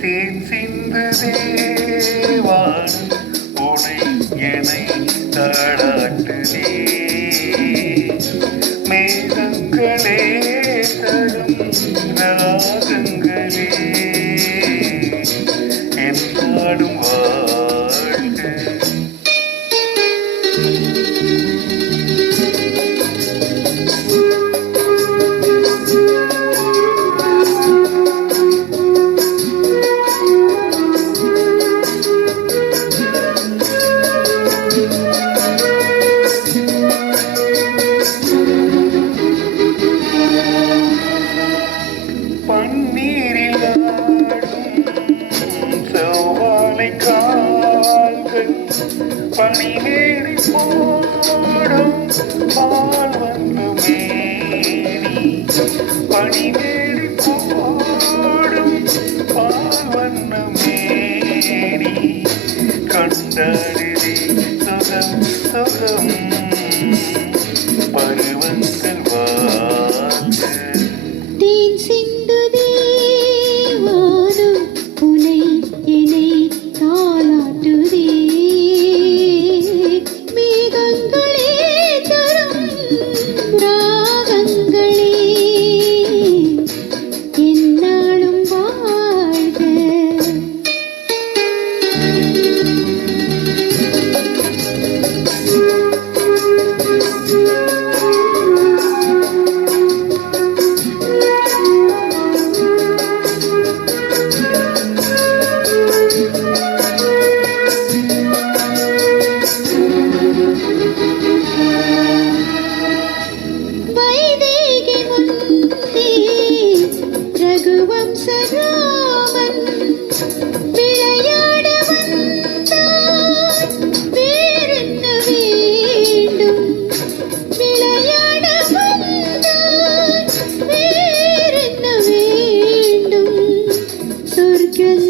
தேன் சிந்ததே வானம் உனை என்னை தாளாட்டுதே மேகங்களே தரும் ராகங்களே என் நாடும் பணிகேடி போடும் பால் வந்து மேனி பணிகேடி போடும் பால் வந்து மேனி கண்டடி சுகம் சுகம். Because